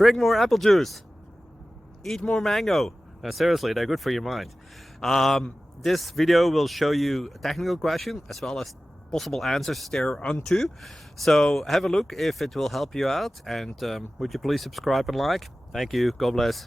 Drink more apple juice. Eat more mango. Seriously, they're good for your mind. This video will show you a technical question as well as possible answers thereunto. So have a look if it will help you out, and would you please subscribe and like? Thank you. God bless.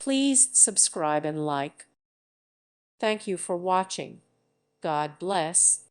Please subscribe and like. Thank you for watching. God bless.